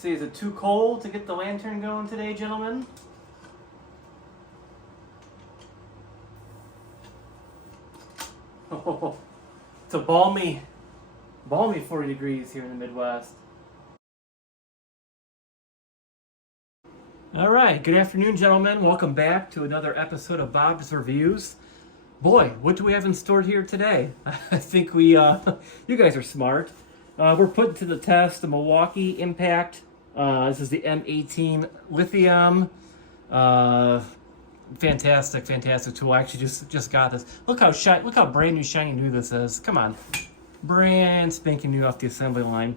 see, is it too cold to get the lantern going today, gentlemen? Oh, it's a balmy 40 degrees here in the Midwest. All right, good afternoon, gentlemen. Welcome back to another episode of Bob's Reviews. Boy, what do we have in store here today? I think we, you guys are smart. We're putting to the test the Milwaukee Impact. This is the M18 lithium. Fantastic tool. I actually just got this. Look how brand new shiny new this is. Come on, brand spanking new off the assembly line.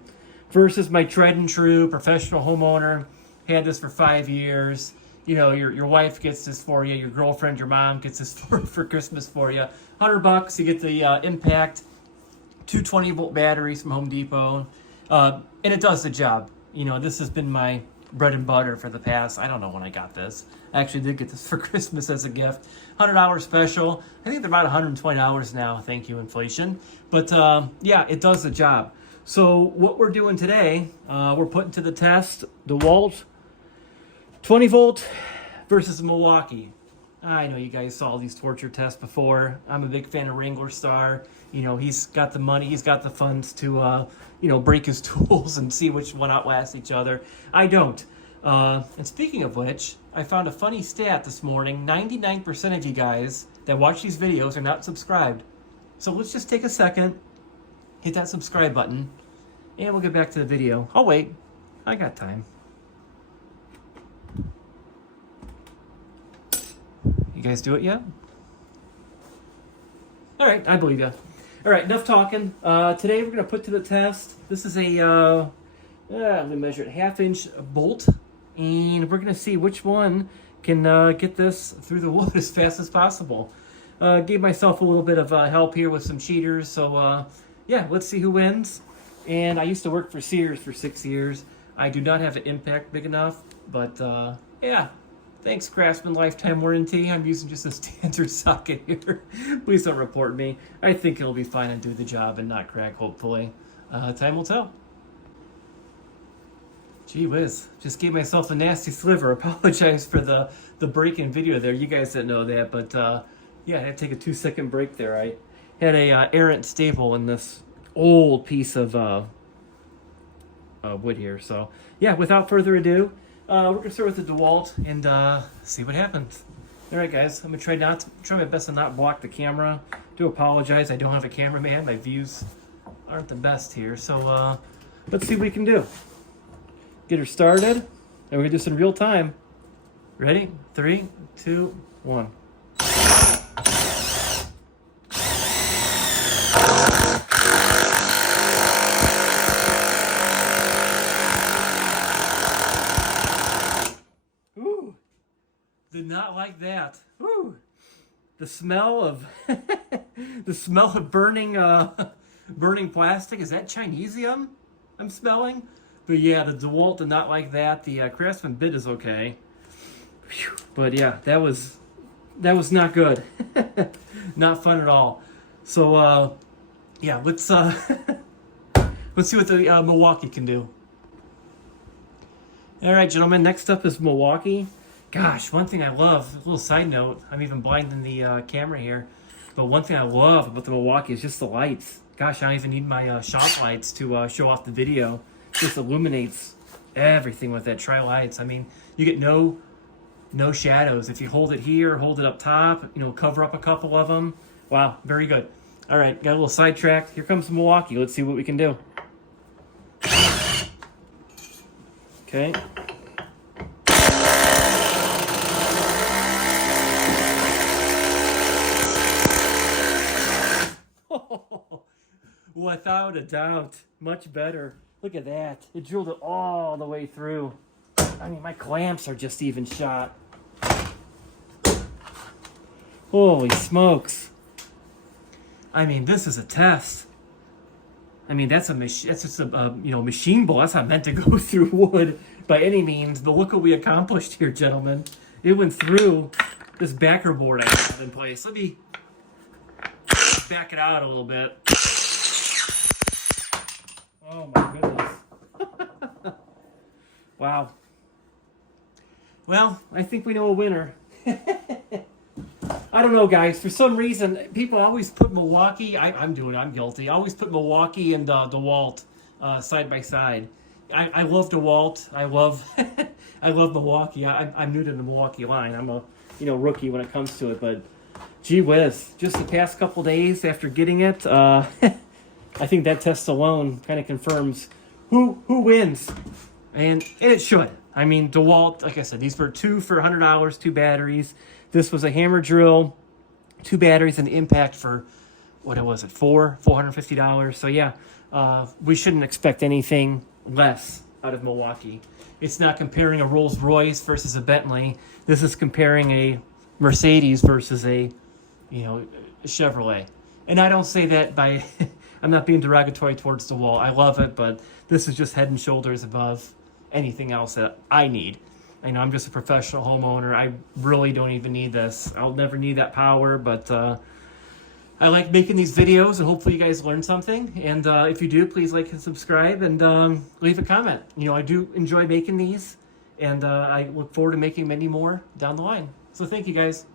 Versus my tried and true professional homeowner. Had this for 5 years. You know, your wife gets this for you. Your girlfriend, your mom gets this for Christmas for you. $100, you get the Impact 220-volt batteries from Home Depot, and it does the job. You know, this has been my bread and butter for the past, I don't know when I got this. I actually did get this for Christmas as a gift. $100 special. I think they're about $120 now, thank you, inflation. But yeah, it does the job. So what we're doing today, we're putting to the test Dewalt 20 volt versus Milwaukee. I know you guys saw these torture tests before. I'm a big fan of Wrangler Star. You know, he's got the money, he's got the funds to, you know, break his tools and see which one outlasts each other. I don't. And speaking of which, I found a funny stat this morning. 99% of you guys that watch these videos are not subscribed. So let's just take a second, hit that subscribe button, and we'll get back to the video. I'll wait. I got time. You guys do it yet? All right, I believe you. All right, enough talking. Today we're going to put to the test. This is a, let me measure it, 1/2-inch bolt. And we're going to see which one can get this through the wood as fast as possible. Gave myself a little bit of help here with some cheaters. So, yeah, let's see who wins. And I used to work for Sears for 6 years. I do not have an Impact big enough. But, yeah. Thanks, Craftsman Lifetime Warranty. I'm using just a standard socket here. Please don't report me. I think it'll be fine and do the job and not crack, hopefully. Time will tell. Gee whiz. Just gave myself a nasty sliver. Apologize for the break in video there. You guys didn't know that, but yeah, I had to take a 2-second break there. I had a errant staple in this old piece of wood here. So yeah, without further ado, we're gonna start with the Dewalt and see what happens. All right, guys, I'm gonna try my best to not block the camera. Do apologize, I don't have a cameraman. My views aren't the best here, so let's see what we can do. Get her started, and we're gonna do this in real time. Ready? 3, 2, 1. Did not like that. Woo. The smell of the smell of burning burning plastic. Is that Chinesium I'm smelling? But yeah, the Dewalt did not like that. The Craftsman bit is okay. Whew. But yeah, that was not good. Not fun at all. So yeah, let's see what the Milwaukee can do. All right, gentlemen. Next up is Milwaukee. Gosh, one thing I love, a little side note, I'm even blinding the camera here, but one thing I love about the Milwaukee is just the lights. Gosh, I don't even need my shop lights to show off the video. It just illuminates everything with that tri-lights. I mean, you get no shadows. If you hold it here, hold it up top, you know, cover up a couple of them. Wow, very good. All right, got a little sidetracked. Here comes Milwaukee. Let's see what we can do. Okay. Without a doubt, much better. Look at that. It drilled it all the way through. I mean, my clamps are just even shot. Holy smokes. I mean, this is a test. I mean, that's just a you know, machine bolt. That's not meant to go through wood by any means. But look what we accomplished here, gentlemen. It went through this backer board I have in place. Let me back it out a little bit. Oh my goodness. Wow. Well, I think we know a winner. I don't know, guys. For some reason, people always put Milwaukee. I'm guilty. I always put Milwaukee and Dewalt side by side. I love Dewalt. I love I love Milwaukee. I'm new to the Milwaukee line. I'm a rookie when it comes to it, but gee whiz, just the past couple days after getting it, I think that test alone kind of confirms who wins, and it should. I mean, Dewalt, like I said, these were two for $100, 2 batteries. This was a hammer drill, 2 batteries, and impact for, what was it, $450. So yeah, we shouldn't expect anything less out of Milwaukee. It's not comparing a Rolls Royce versus a Bentley. This is comparing a Mercedes versus a Chevrolet. And I don't say that by, I'm not being derogatory towards Dewalt. I love it, but this is just head and shoulders above anything else that I need. I know I'm just a professional homeowner. I really don't even need this. I'll never need that power, but I like making these videos, and hopefully you guys learn something. And if you do, please like and subscribe, and leave a comment. I do enjoy making these, and I look forward to making many more down the line. So thank you, guys.